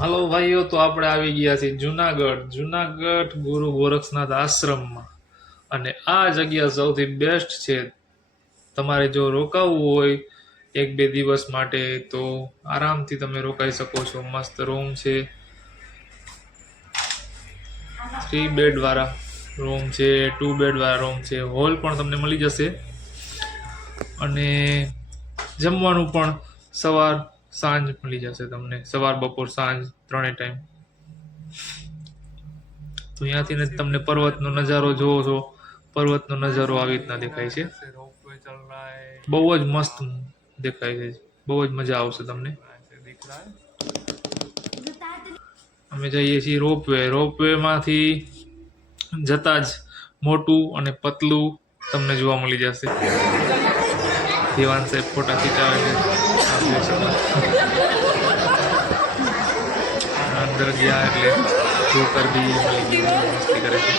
હાલો ભાઈઓ, તો આપણે આવી ગયા છીએ જુનાગઢ ગુરુ ગોરક્ષનાથ આશ્રમમાં. અને આ જગ્યા સૌથી બેસ્ટ છે. તમારે જો રોકાવું હોય 1-2 દિવસ માટે તો આરામથી તમે રોકાઈ શકો છો. મસ્ત રૂમ છે, 3 બેડ વાળા રૂમ છે, 2 બેડ વાળા રૂમ છે, હોલ પણ તમને મળી જશે. અને જમવાનું પણ સવાર સાંજ મળી જશે તમને, સવાર બપોર સાંજ 3 ટાઈમ. તો અહીંયાથી તમને પર્વતનો નજારો જોવો છો. પર્વતનો નજારો આવી રીતના દેખાય છે. બહુ જ મસ્ત દેખાય છે, બહુ જ મજા આવશે તમને. અમે જઈએ છીએ રોપવે માંથી જતા જ મોટું અને પતલું તમને જોવા મળી જશે. દિવાન સાહેબ ફોટા ખીચાવે છે, અંદર ગયા એટલે જોકર બી મળી ગયું, મસ્તી કરે છે.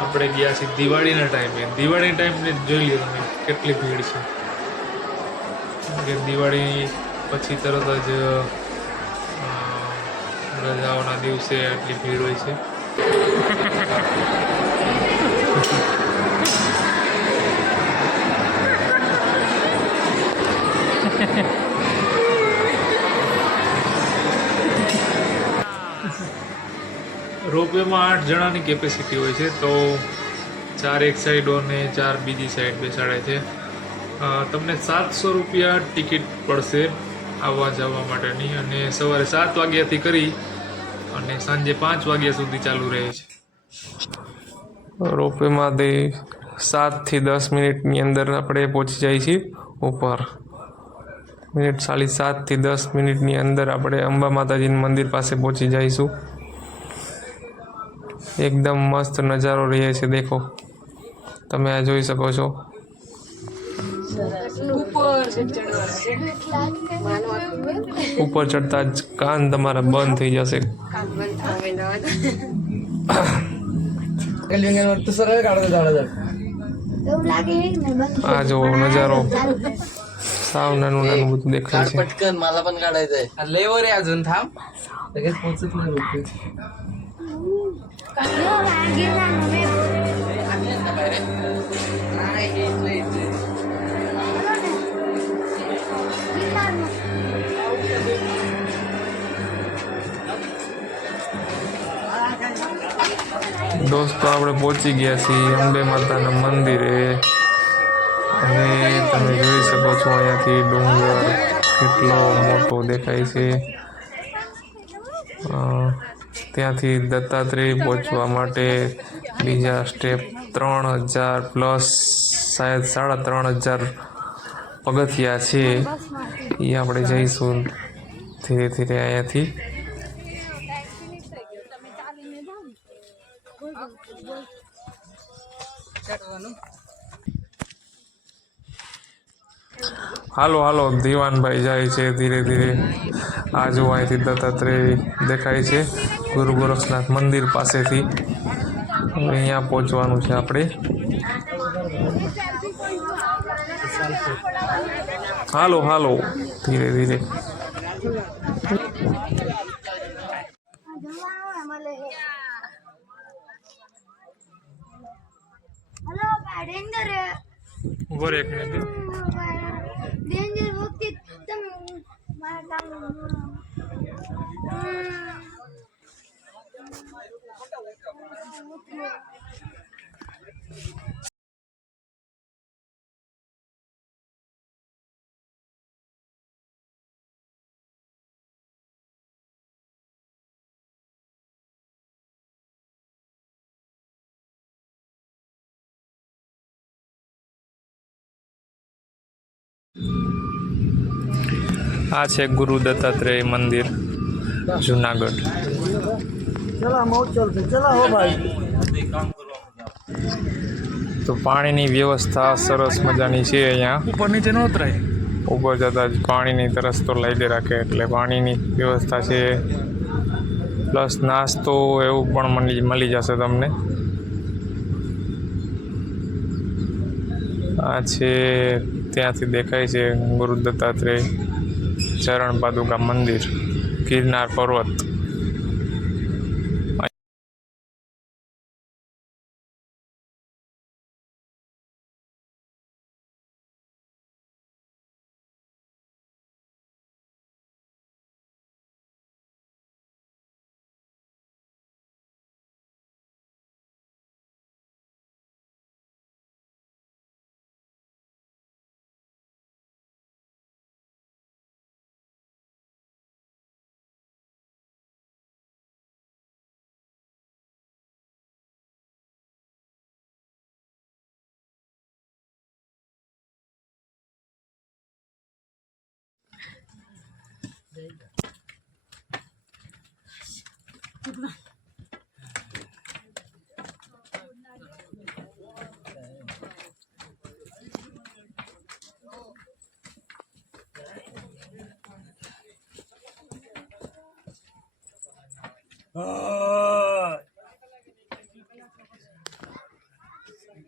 આપણે ગયા છીએ દિવાળીના ટાઈમે જોઈ લો તમે કેટલી ભીડ છે. કે દિવાળી પછી તરત જ રજાઓના દિવસે આટલી ભીડ હોય છે. રોપવેમાં 8 જણાની કેપેસિટી હોય છે, તો 4 એક સાઈડ અને 4 બીજી સાઈડ બેસાડે છે. તમને 700 રૂપિયા ટિકિટ પડશે આવવા જવા માટેની. અને સવારે 7 વાગ્યાથી કરી અને સાંજે 5 વાગ્યા સુધી ચાલુ રહે છે. રોપવેમાંથી 7 થી 10 મિનિટની અંદર આપણે પહોંચી જઈએ છીએ ઉપર. ખાલી 7 થી 10 મિનિટની અંદર આપણે અંબા માતાજીનું મંદિર પાસે પહોંચી જઈશું. એકદમ મસ્ત નજારો રહે છે, દેખો તમે આ જોઈ શકો છો. ઉપર ચડતા જ કાન તમારા બંધ થઈ જશે. આ જો નજારો સાવ નાનું બધું દેખાય છે. पटकन मला पण काढायचंय. लय वर आहे अजून, थांब लगेच पोहोचत नाही रोपवे. દોસ્તો, આપણે પહોંચી ગયા છીએ અંબે માતાના મંદિરે. અને તમે જોઈ શકો છો અહીંયાથી ડુંગર કેટલો મોટો દેખાય છે. ત્યાંથી દત્તાત્રેય પહોંચવા માટે બીજા સ્ટેપ 3000 પ્લસ શાયદ 3500 પગથિયા છે. એ આપણે જઈશું ધીરે ધીરે અહીંયાથી. હાલો દિવાનભાઈ જાય છે ધીરે ધીરે. આ જો અહીંથી દત્તાત્રેય દેખાય છે ગુરુ ગોરક્ષનાથ મંદિર પાસેથી. અહીંયા પહોંચવાનું છે આપણે. હાલો ધીરે ધીરે. ઉભો રે એક મિનિટ. ડેન્જર વખતે તમે મારા આ છે ગુરુ દત્તાત્રેય મંદિર જુનાગઢ. તો પાણીની વ્યવસ્થા સરસ મજાની છે અહીંયા. ઉપર નીચે ન ઉતરાય. ઉપર જતાં જ પાણીની તરસ તો લાગી રાખે, એટલે પાણીની વ્યવસ્થા છે. પ્લસ નાસ્તો એવું પણ મળી જશે તમને. આ છે ત્યાંથી દેખાય છે ગુરુ દત્તાત્રેય ચરણ પાદુકા મંદિર, ગિરનાર પર્વત.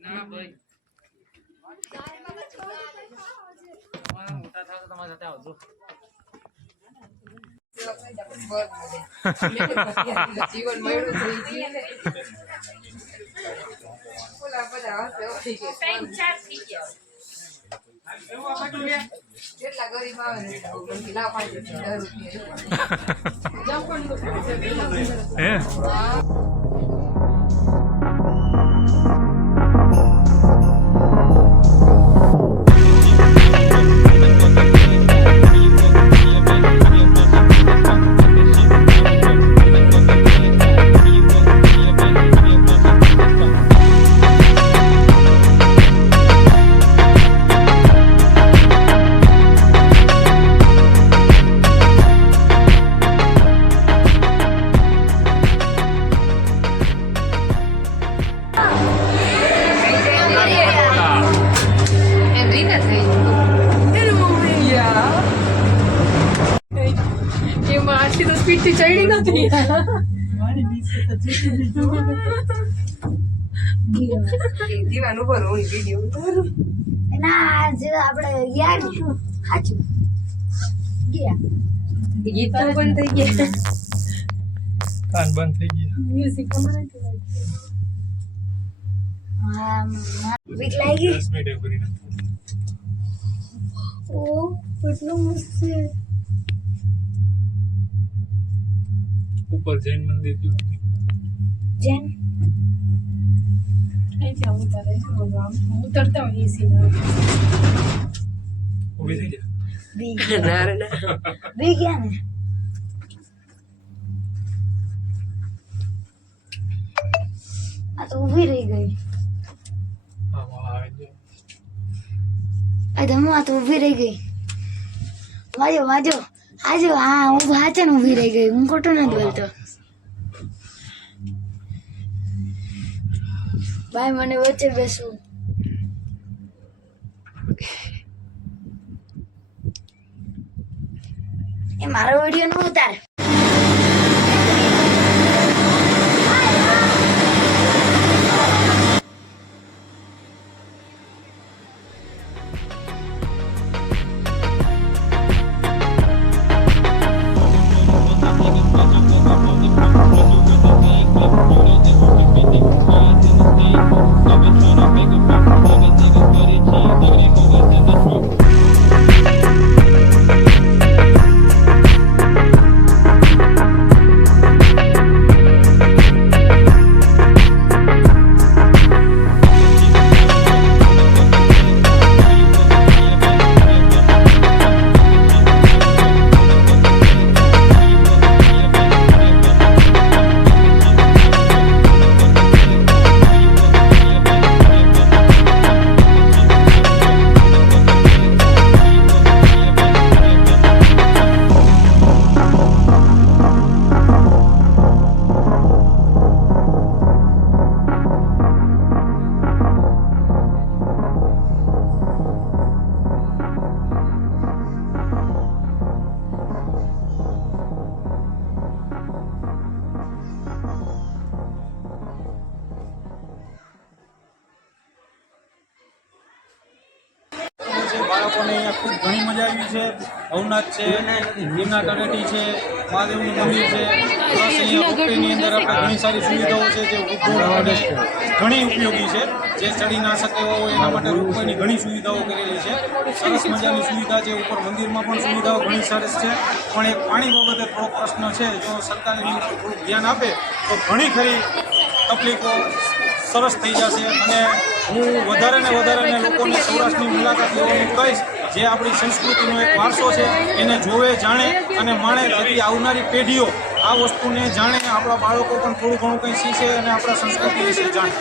ના ભાઈ મોટા થાવ તો તમારા સાથે આવજો. જીવન મળ્યું કેટલા ગરીબ આવે હે ચડી નથી દીવાનું ભરું વિડીયો ઉતારું. ના જે આપણે યાર સાચું ગયા ગીત તો બંધ થઈ ગયા, કાન બંધ થઈ ગયા. મ્યુઝિક અમારે હા બીક લાગી 10 મિનિટ એમ કરીને ઓ કેટલું મસ્ત છે ઉપર જૈન મંદિર જો. જેન અહીંથી આમ ઉતારે ઉતરતા હોય એસી ના ઊભી થઈ જા. બી ના રે ના બી ગયા ને આ તો ઊભી રહી ગઈ આમાં આવે છે. આ ધમો આ તો ઊભી રહી ગઈ વાજો વાજો આજો હા હું વાચન ઊભી રહી ગઈ હું ખોટું નથી બોલતો ભાઈ મને વચ્ચે બેસવું એ મારો વિડીયો નો ઉતાર બાળકોને અહીંયા ખૂબ ઘણી મજા આવી છે. ભવનાથ છે, ગિરનાર તળેટી છે, મહાદેવનું મંદિર છે, પ્લસ અહીંયા રોપવેની અંદર આપણે ઘણી સારી સુવિધાઓ છે જે વૃદ્ધો માટે ઘણી ઉપયોગી છે. જે ચડી ના શકે એવા હોય એના માટે રોપવેની ઘણી સુવિધાઓ કરેલી છે. સરસ મજાની સુવિધા છે. ઉપર મંદિરમાં પણ સુવિધાઓ ઘણી સરસ છે. પણ એક પાણી બાબતે થોડોક પ્રશ્ન છે. જો સરકાર એની ઉપર થોડુંક ધ્યાન આપે તો ઘણી ખરી તકલીફો સરસ થઈ જશે. અને હું વધારે ને લોકોને સૌરાષ્ટ્રની મુલાકાત લેવાનું કહીશ. જે આપણી સંસ્કૃતિનો એક વારસો છે એને જોવે, જાણે અને માણે, જેથી આવનારી પેઢીઓ આ વસ્તુને જાણે, આપણા બાળકો પણ થોડું ઘણું કંઈ શીખે અને આપણા સંસ્કૃતિ વિશે જાણે.